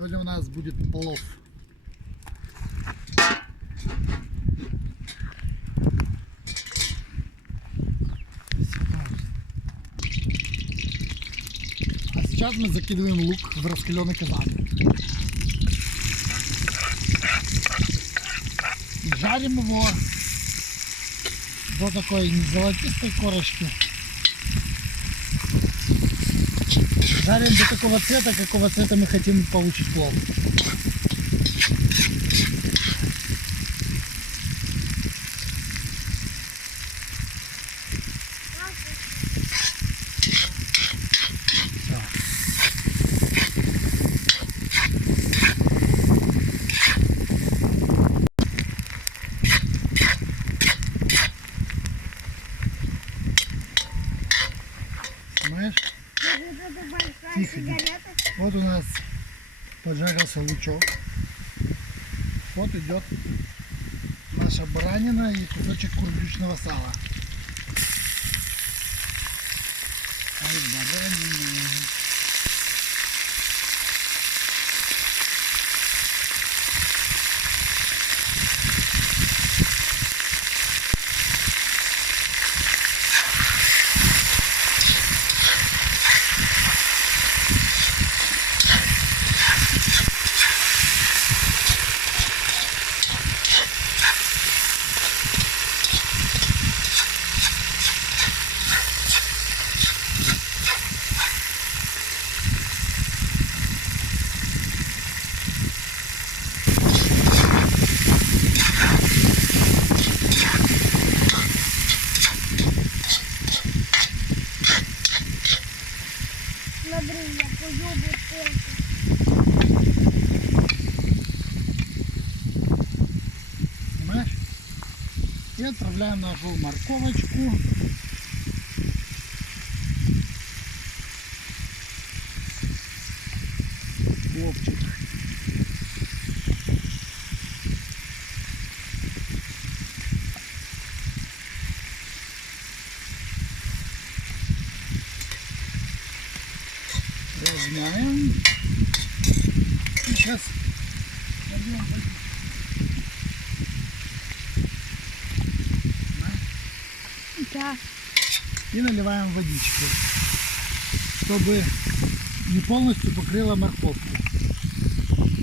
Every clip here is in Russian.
Сегодня у нас будет плов. А сейчас мы закидываем лук в раскаленный казан. И жарим его до такой золотистой корочки. Жарим до такого цвета, какого цвета мы хотим получить плов. Понимаешь? Тихо. Вот у нас поджарился лучок. Вот идет наша баранина и кусочек курдючного сала. Ай, баранина. Смотри, я пою бутылку. Понимаешь? И отправляем нашу морковочку. Пловчик. Размяем. И сейчас нальем. Да. И наливаем водички, чтобы не полностью покрыла морковку.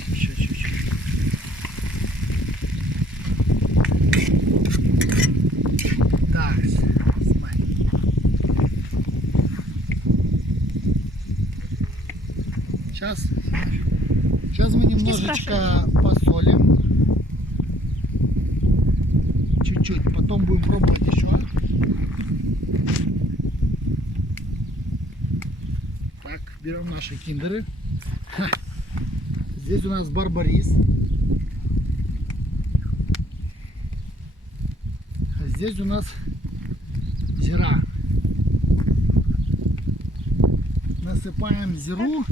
Еще чуть-чуть. Так, смотри. Сейчас мы немножечко посолим. Чуть-чуть, потом будем пробовать еще. Так, берем наши киндеры. Здесь у нас барбарис. А здесь у нас зира. Насыпаем зиру.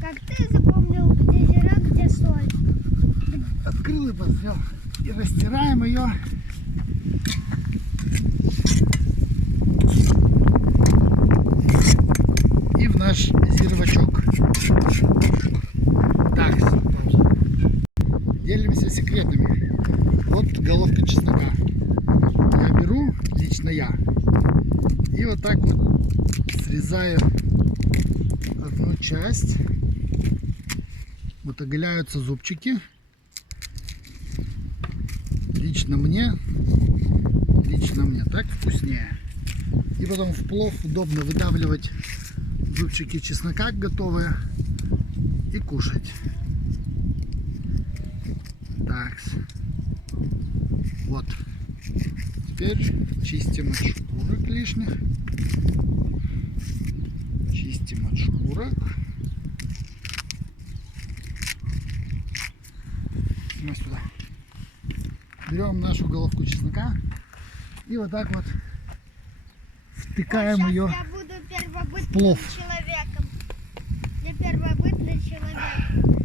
Как ты запомнил, где зира, где соль? Открыл и подвел. И растираем ее. И в наш зировачок. Так, делимся секретами. Вот головка чеснока. Я беру, лично я. И вот так вот срезаю одну часть. Вот оголяются зубчики. Лично мне так вкуснее. И потом в плов удобно выдавливать зубчики чеснока готовые и кушать. Так, вот. Теперь чистим от шкурок лишних. Чистим от шкурок. Мы сюда. Берем нашу головку чеснока и вот так вот втыкаем ее я буду первобытным плов. человеком. Я первобытный человек.